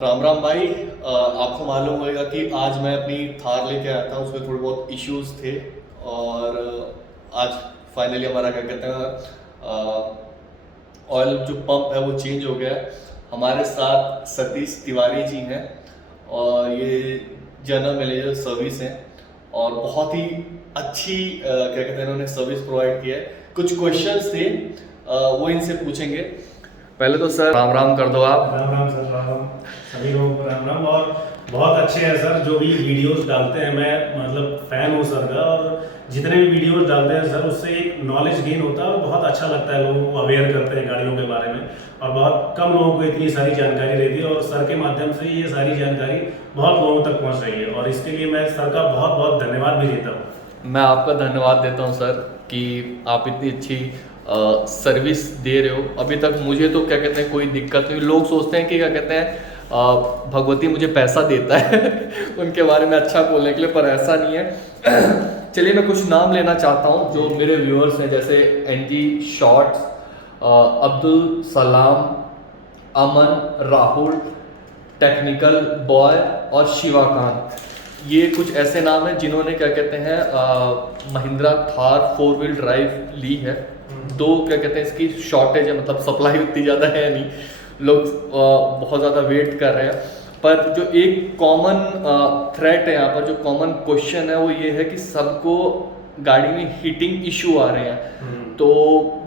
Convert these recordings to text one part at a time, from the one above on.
राम राम भाई। आपको मालूम होगा कि आज मैं अपनी थार लेके आया था, उसमें थोड़े बहुत इश्यूज थे। और आज फाइनली हमारा क्या कहते हैं ऑयल जो पंप है वो चेंज हो गया है। हमारे साथ सतीश तिवारी जी हैं और ये जनरल मैनेजर सर्विस हैं और बहुत ही अच्छी क्या कहते हैं इन्होंने सर्विस प्रोवाइड किया है। कुछ क्वेश्चंस थे, वो इनसे पूछेंगे। पहले तो सर राम राम कर दो आप। राम राम सर, राम राम सभी लोगों को राम राम। और बहुत अच्छे हैं सर जो भी वीडियोस डालते हैं, मैं मतलब फ़ैन हूँ सर का। और जितने भी वीडियोस डालते हैं सर, उससे एक नॉलेज गेन होता है और बहुत अच्छा लगता है। लोगों को अवेयर करते हैं गाड़ियों के बारे में, और बहुत कम लोगों को इतनी सारी जानकारी रहती है, और सर के माध्यम से ये सारी जानकारी बहुत लोगों तक पहुँच रही है, और इसके लिए मैं सर का बहुत बहुत धन्यवाद भी देता हूँ। मैं आपका धन्यवाद देता हूँ सर कि आप इतनी अच्छी सर्विस दे रहे हो। अभी तक मुझे तो क्या कहते हैं कोई दिक्कत नहीं। लोग सोचते हैं कि क्या कहते हैं भगवती मुझे पैसा देता है उनके बारे में अच्छा बोलने के लिए, पर ऐसा नहीं है। चलिए मैं कुछ नाम लेना चाहता हूँ जो मेरे व्यूअर्स हैं, जैसे एनजी शॉर्ट्स, अब्दुल सलाम, अमन, राहुल, टेक्निकल बॉय और शिवाकांत। ये कुछ ऐसे नाम हैं जिन्होंने क्या कहते हैं महिंद्रा थार 4 व्हील ड्राइव ली है। दो क्या कहते हैं इसकी शॉर्टेज है, मतलब सप्लाई उतनी ज़्यादा है नहीं, लोग बहुत ज़्यादा वेट कर रहे हैं। पर जो एक कॉमन थ्रेट है यहाँ पर, जो कॉमन क्वेश्चन है वो ये है कि सबको गाड़ी में हीटिंग इशू आ रहे हैं। तो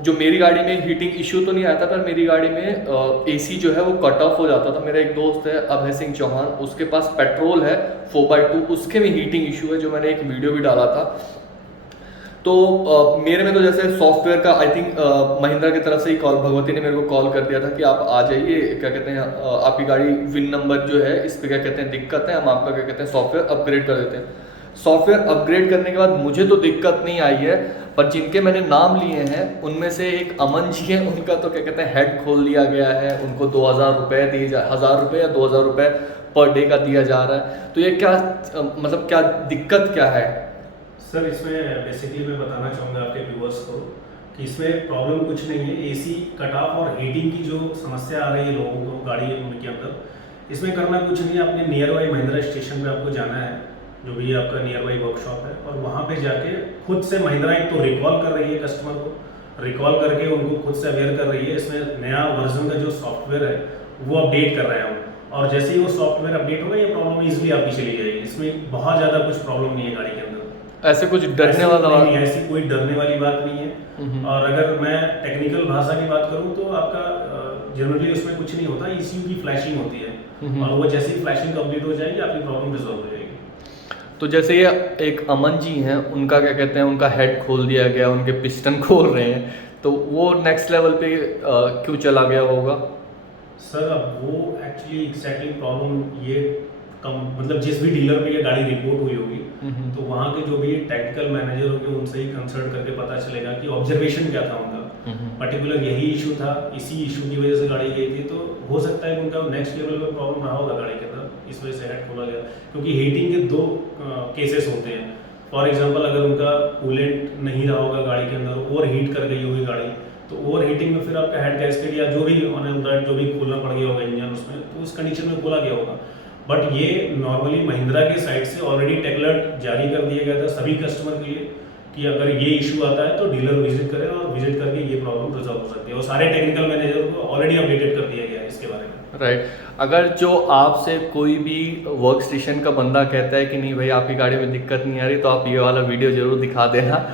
जो मेरी गाड़ी में हीटिंग इशू तो नहीं आता, पर मेरी गाड़ी में एसी जो है वो कट ऑफ हो जाता था। मेरा एक दोस्त है अभय सिंह चौहान, उसके पास पेट्रोल है 4x2, उसके में हीटिंग इशू है, जो मैंने एक वीडियो भी डाला था। तो मेरे में तो जैसे सॉफ्टवेयर का आई थिंक महिंद्रा की तरफ से ही कॉल, भगवती ने मेरे को कॉल कर दिया था कि आप आ जाइए, क्या कहते हैं आपकी गाड़ी विन नंबर जो है इस पर क्या कहते हैं दिक्कत है, हम आपका क्या कहते हैं सॉफ्टवेयर अपग्रेड कर देते हैं। सॉफ्टवेयर अपग्रेड करने के बाद मुझे तो दिक्कत नहीं आई है, पर जिनके मैंने नाम लिए हैं उनमें से एक अमन जी हैं, उनका तो क्या कहते हैं हेड खोल दिया गया है। उनको 2000 रुपये दिए जा 1000 रुपये या 2000 रुपये पर डे का दिया जा रहा है। तो ये क्या मतलब क्या दिक्कत क्या है? सर इसमें बेसिकली मैं बताना चाहूँगा आपके व्यूअर्स को कि इसमें प्रॉब्लम कुछ नहीं है। एसी कट ऑफ और हीटिंग की जो समस्या आ रही है लोगों को गाड़ी के अंदर, इसमें करना कुछ नहीं है। अपने नियर बाई महिंद्रा स्टेशन पे आपको जाना है, जो भी आपका नियर बाई वर्कशॉप है, और वहाँ पे जाके खुद से महिंद्रा एक तो रिकॉल कर रही है, कस्टमर को रिकॉल करके उनको खुद से अवेयर कर रही है। इसमें नया वर्जन का जो सॉफ्टवेयर है वो अपडेट कर रहे हैं हम, और जैसे ही वो सॉफ्टवेयर अपडेट होगा ये प्रॉब्लम ईजिली आपकी चली जाएगी। इसमें बहुत ज़्यादा कुछ प्रॉब्लम नहीं है गाड़ी के अंदर। ऐसे कुछ डरने वाला बात नहीं, ऐसी कोई डरने वाली बात नहीं है। और अगर मैं टेक्निकल भाषा की बात करूं तो आपका जनरली उसमें कुछ नहीं होता, ईसीयू की फ्लैशिंग होती है, और वो जैसी फ्लैशिंग कंप्लीट हो जाएगी आपकी प्रॉब्लम रिजॉल्व हो जाएगी। तो जैसे ये एक अमन जी हैं, उनका क्या कहते हैं उनका हेड खोल दिया गया, उनके पिस्टन खोल रहे हैं, तो वो नेक्स्ट लेवल पे क्यों चला गया होगा? सर अब वो एक्चुअली एग्जैक्टली प्रॉब्लम ये कम मतलब जिस भी डीलर पे ये गाड़ी रिपोर्ट हुई होगी, तो वहाँ के जो भी टेक्निकल मैनेजर होंगे उनसे ही कंसल्ट करके पता चलेगा कि ऑब्जर्वेशन क्या था उनका। पर्टिकुलर यही इशू था, इसी इशू की वजह से गाड़ी गई थी। तो हो सकता है कि उनका नेक्स्ट लेवल पे प्रॉब्लम रहा होगा गाड़ी के अंदर, इस वजह से हेड खोला गया। क्योंकि हीटिंग के दो केसेस होते हैं। फॉर एग्जाम्पल अगर उनका कूलेंट नहीं रहा होगा गाड़ी के अंदर, ओवर हीट कर गई होगी गाड़ी, तो ओवर हीटिंग में फिर आपका हेड गैसकेट या जो भी जो भी खोलना पड़ गया होगा इंजन उसमें, तो उस कंडीशन में खोला गया होगा। बट ये नॉर्मली महिंद्रा के साइड से ऑलरेडी टेक अलर्ट जारी कर दिया गया था सभी कस्टमर के लिए कि अगर ये इशू आता है तो डीलर विजिट करें, और विजिट करके ये प्रॉब्लम रिजॉल्व हो सकती है। और सारे टेक्निकल मैनेजर को ऑलरेडी अपडेटेड कर दिया गया है इसके बारे में। राइट। अगर जो आपसे कोई भी वर्क स्टेशन का बंदा कहता है कि नहीं भाई आपकी गाड़ी में दिक्कत नहीं आ रही, तो आप ये वाला वीडियो जरूर दिखा देना।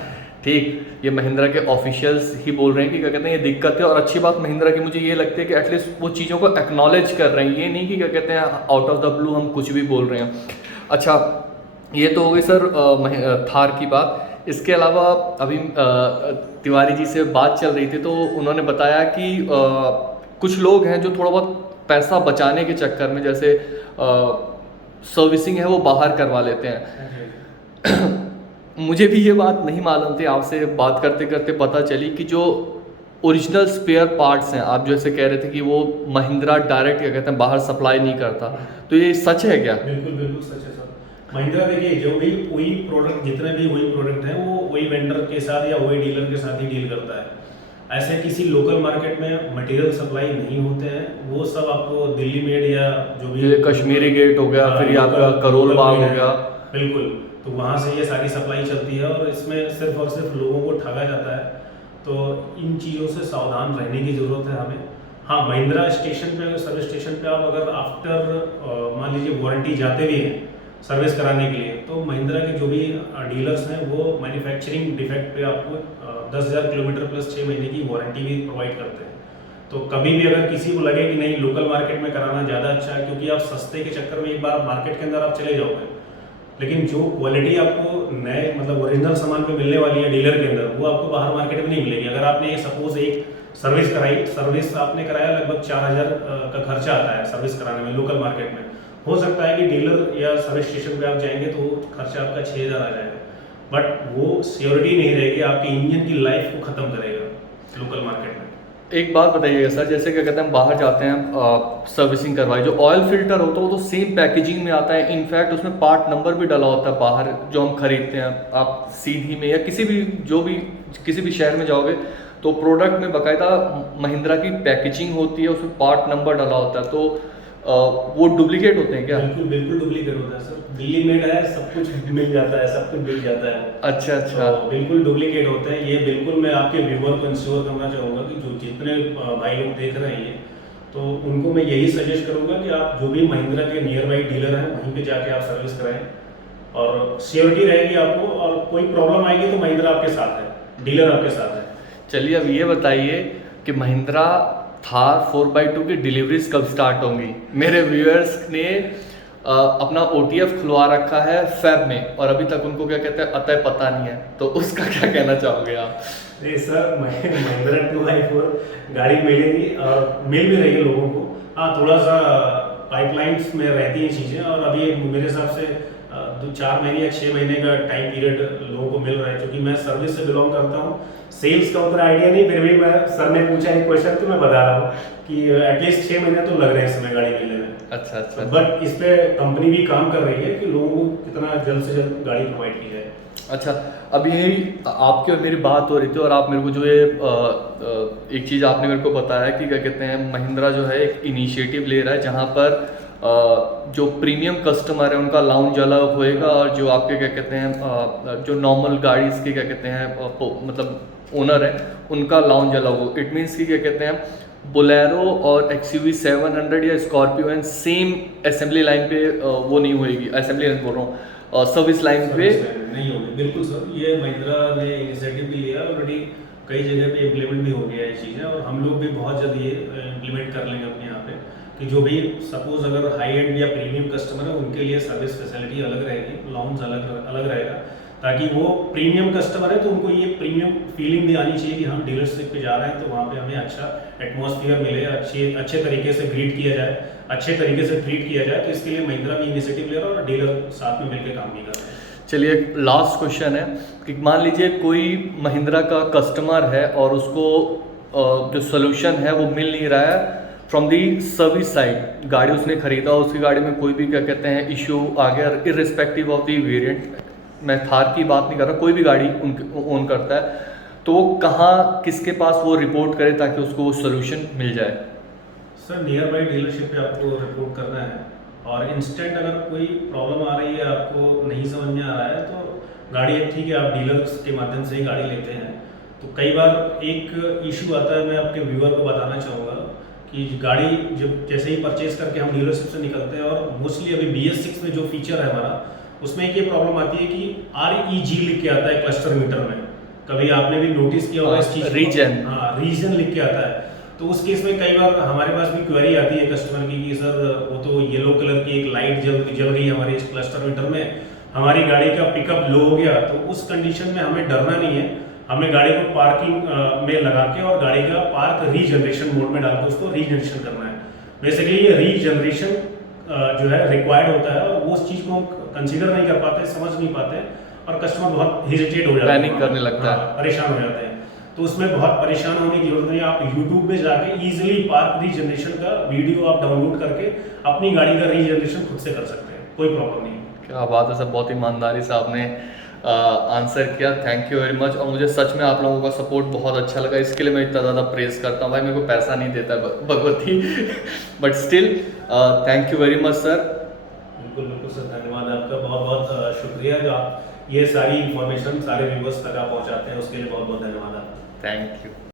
ठीक, ये महिंद्रा के ऑफिशियल्स ही बोल रहे हैं कि क्या कहते हैं ये दिक्कत है। और अच्छी बात महिंद्रा की मुझे ये लगती है कि एटलीस्ट वो चीज़ों को एक्नॉलेज कर रहे हैं, ये नहीं कि क्या कहते हैं आउट ऑफ द ब्लू हम कुछ भी बोल रहे हैं। अच्छा, ये तो हो गई सर थार की बात। इसके अलावा अभी तिवारी जी से बात चल रही थी, तो उन्होंने बताया कि कुछ लोग हैं जो थोड़ा बहुत पैसा बचाने के चक्कर में, जैसे सर्विसिंग है वो बाहर करवा लेते हैं। मुझे भी ये बात नहीं मालूम थी, आपसे बात करते करते पता चली कि जो ओरिजिनल स्पेयर पार्ट्स हैं, आप जैसे कह रहे थे कि वो महिंद्रा डायरेक्ट क्या कहते हैं बाहर सप्लाई नहीं करता, तो ये सच है क्या? बिल्कुल बिल्कुल सच है सर। महिंद्रा देखिए जो भी वही प्रोडक्ट, जितने भी वही प्रोडक्ट हैं वो वही वेंडर के साथ या वही डीलर के साथ ही डील करता है। ऐसे किसी लोकल मार्केट में मटेरियल सप्लाई नहीं होते हैं, वो सब आपको दिल्ली मेड या जो भी ये कश्मीरी गेट हो गया, हाँ, फिर ये आपका लोकल करोल लोकल बाग मेड हो है। गया। बिल्कुल, तो वहाँ से ये सारी सप्लाई चलती है और इसमें सिर्फ और सिर्फ लोगों को ठगा जाता है। तो इन चीज़ों से सावधान रहने की ज़रूरत है हमें। हाँ, महिंद्रा स्टेशन पे, सर्विस स्टेशन पे आप अगर आफ्टर मान लीजिए वारंटी जाते भी हैं सर्विस कराने के लिए, तो महिंद्रा के जो भी डीलर्स हैं वो मैन्युफैक्चरिंग डिफेक्ट पे आपको 10,000 किलोमीटर प्लस 6 महीने की वारंटी भी प्रोवाइड करते हैं। तो कभी भी अगर किसी को लगे कि नहीं लोकल मार्केट में कराना ज़्यादा अच्छा है, क्योंकि आप सस्ते के चक्कर में एक बार मार्केट के अंदर आप चले जाओगे, लेकिन जो क्वालिटी आपको नए मतलब ओरिजिनल सामान पे मिलने वाली है डीलर के अंदर, वो आपको बाहर मार्केट में नहीं मिलेगी। अगर आपने सपोज एक सर्विस कराई, सर्विस आपने कराया लगभग 4,000 का खर्चा आता है सर्विस कराने में लोकल मार्केट में, हो सकता है कि डीलर या सर्विस स्टेशन पे आप जाएंगे तो खर्चा आपका 6,000 आ जाएगा, बट वो सियोरिटी नहीं रहेगी, आपके इंजन की लाइफ को ख़त्म करेगा लोकल मार्केट में। एक बात बताइएगा सर, जैसे क्या कहते हैं बाहर जाते हैं सर्विसिंग करवाई, जो ऑयल फिल्टर होता है वो तो सेम पैकेजिंग में आता है, इनफैक्ट उसमें पार्ट नंबर भी डाला होता है बाहर जो हम खरीदते हैं। आप सीधी में या किसी भी किसी भी शहर में जाओगे तो प्रोडक्ट में बाकायदा महिंद्रा की पैकेजिंग होती है, उसमें पार्ट नंबर डाला होता है। तो वो डुप्लीकेट होते हैं क्या? बिल्कुल बिल्कुल डुप्लीकेट होता है सर, दिल्ली मेड है, सब कुछ मिल जाता है, सब कुछ मिल जाता है। अच्छा अच्छा। तो बिल्कुल डुप्लीकेट होते हैं ये। बिल्कुल मैं आपके व्यूअर को इंश्योर करना चाहूँगा कि जो जितने भाई लोग देख रहे हैं ये, तो उनको मैं यही सजेस्ट करूँगा कि आप जो भी महिंद्रा के नियर बाई डीलर हैं वहीं पे जाके आप सर्विस कराएं, और सियोरिटी रहेगी आपको, और कोई प्रॉब्लम आएगी तो महिंद्रा आपके साथ है, डीलर आपके साथ है। चलिए अब ये बताइए कि महिंद्रा थार 4x2 की डिलीवरीज कब स्टार्ट होंगी? मेरे व्यूअर्स ने अपना OTF खुलवा रखा है फेब में, और अभी तक उनको क्या कहते हैं अतः पता नहीं है, तो उसका क्या कहना चाहोगे आप? नहीं सर, महिंद्रा 2x4 गाड़ी मिलेगी और मिल भी रही है लोगों को। हाँ, थोड़ा सा पाइपलाइंस में रहती हैं चीज़ें, और अभी मेरे हिसाब से 4 महीने या 6 महीने का टाइम पीरियड लोगों को मिल रहा है, क्योंकि मैं सर्विस से बिलोंग करता हूँ। सेल्स का उतना आइडिया नहीं, फिर भी मैं सर ने पूछा एक क्वेश्चन तो मैं बता रहा हूँ कि एटलीस्ट 6 महीने तो लग रहे हैं इसमें गाड़ी मिलने में। अच्छा अच्छा। बट इस पे कंपनी भी काम कर रही है कि लोगों को कितना जल्द से जल्द गाड़ी प्रोवाइड की जाए। अच्छा, अब यही आपकी और मेरी बात हो रही थी, और आप मेरे को जो ये एक चीज़ आपने मेरे को बताया कि क्या कहते हैं महिंद्रा जो है एक इनिशिएटिव ले रहा है जहाँ पर जो प्रीमियम कस्टमर है उनका लाउंज अलग होएगा, और जो आपके क्या कहते हैं जो नॉर्मल गाड़ी के क्या कहते हैं मतलब ओनर है उनका लाउंज अलग हो। इट मीन्स कि क्या कहते हैं बोलेरो और XUV 700 या Scorpio and same assembly line पे वो नहीं होएगी, असेंबली लाइन बोल रहा हूँ, सर्विस लाइन पे नहीं होगी। बिल्कुल सर, ये महिंद्रा ने इनिशिएटिव भी लिया, ऑलरेडी कई जगह पे इम्प्लीमेंट भी हो गया है ये चीज़ें, और हम लोग भी बहुत जल्द ये इम्प्लीमेंट कर लेंगे अपने यहाँ पे, कि जो भी सपोज अगर हाई एंड या प्रीमियम कस्टमर है उनके लिए सर्विस फैसिलिटी अलग रहेगी, लाउंज अलग अलग रहेगा, ताकि वो प्रीमियम कस्टमर है तो उनको ये प्रीमियम फीलिंग भी आनी चाहिए कि हम डीलरशिप पे जा रहे हैं तो वहाँ पे हमें अच्छा एटमॉस्फेयर मिले, अच्छे तरीके से ग्रीट किया जाए, अच्छे तरीके से ट्रीट किया जाए। तो इसके लिए महिंद्रा भी इनिशिएटिव ले रहा है और डीलर साथ में मिलकर काम भी कर रहे हैं। चलिए एक लास्ट क्वेश्चन है कि मान लीजिए कोई महिंद्रा का कस्टमर है और उसको जो सोल्यूशन है वो मिल नहीं रहा है फ्रॉम दी सर्विस साइड, गाड़ी उसने खरीदा, उसकी गाड़ी में कोई भी क्या कहते हैं इशू आ गया, इर्रिस्पेक्टिव ऑफ दी वेरिएंट, मैं थार की बात नहीं कर रहा, कोई भी गाड़ी उनके ओन करता है, तो वो कहाँ किसके पास वो रिपोर्ट करे ताकि उसको वो सोल्यूशन मिल जाए? सर नियर बाई डीलरशिप पे आपको रिपोर्ट करना है, और इंस्टेंट अगर कोई प्रॉब्लम आ रही है आपको नहीं समझ में आ रहा है तो गाड़ी ठीक है आप डीलर्स के माध्यम से ही गाड़ी लेते हैं, तो कई बार एक इशू आता है, मैं आपके व्यूअर को बताना चाहूँगा कि गाड़ी जब जैसे ही परचेज करके हम डीलरशिप से निकलते हैं, और मोस्टली अभी BS6 में जो फीचर है हमारा उसमें एक ये प्रॉब्लम आती है कि REG लिख के आता है क्लस्टर मीटर में, कभी आपने भी नोटिस किया होगा इस चीज़ रीजन, हाँ रीजन लिख के आता है। तो उस केस में कई बार हमारे पास भी क्वेरी आती है कस्टमर की कि सर वो तो येलो कलर की एक लाइट जल रही है हमारे इस क्लस्टर मीटर में, हमारी गाड़ी का पिकअप लो हो गया, तो उस कंडीशन में हमें डरना नहीं है, हमें गाड़ी को पार्किंग में लगा के और गाड़ी का पार्क रीजनरेशन मोड में डाल के उसको रीजनरेशन करना है। बेसिकली ये रीजनरेशन जो है रिक्वायर्ड होता है, और वो उस चीज़ को हम कंसीडर नहीं कर पाते, समझ नहीं पाते, और कस्टमर बहुत हेजिटेट हो जाता है, पैनिक करने लगता है, परेशान हो जाते हैं। तो उसमें बहुत परेशान होने की जरूरत नहीं, आप यूट्यूब में जाके इजीली पार्क रीजनरेशन का वीडियो आप डाउनलोड करके अपनी गाड़ी का रीजनरेशन खुद से कर सकते हैं, कोई प्रॉब्लम नहीं। क्या बात है सर, बहुत ईमानदारी से आपने आंसर किया। Thank you very much. और मुझे सच में आप लोगों का सपोर्ट बहुत अच्छा लगा, इसके लिए मैं इतना ज़्यादा प्रेज़ करता हूँ। भाई मेरे को पैसा नहीं देता Bhagwati but still thank you very much sir. बिल्कुल बिल्कुल सर, धन्यवाद आपका, बहुत बहुत शुक्रिया जो आप ये सारी इन्फॉर्मेशन सारे व्यूवर्स तक आप पहुंचाते हैं, उसके लिए बहुत बहुत धन्यवाद आपका। Thank you.